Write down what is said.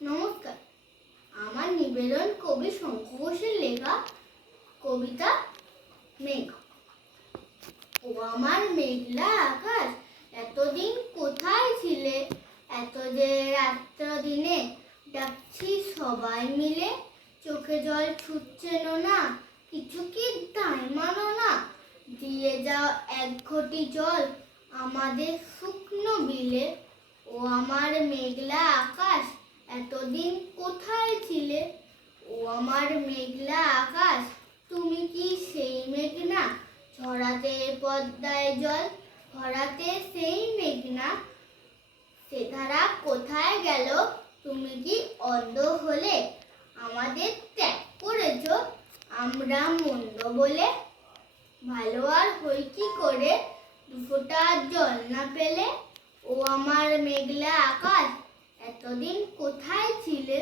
নমস্কার, আমার নিবেদন কবি শঙ্কু ঘোষের লেখা কবিতা মেঘ। ও আমার মেঘলা আকাশ, এতদিন কোথায় ছিলে? এত যে রাত্র দিনে ডাকছি সবাই মিলে, চোখে জল ছুটছেন না, কিছু কি দায় মানো না? দিয়ে যাও এক ঘটি জল আমাদের শুকনো বিলে। ও আমার মেঘলা আকাশ, এতদিন কোথায় ছিলে? ও আমার মেঘলা আকাশ, তুমি কি সেই মেঘ না? ঝরাতে পদ্মায় জল ভরাতে সেই মেঘ না? সে ধারা কোথায় গেল? তুমি কি অন্ধ হলে? আমাদের ত্যাগ করেছ আমরা মন্দ বলে? ভালো আর হই কি করে দুফোঁটা জল না পেলে? ও আমার মেঘলা আকাশ, এতদিন কোথায় ছিলে?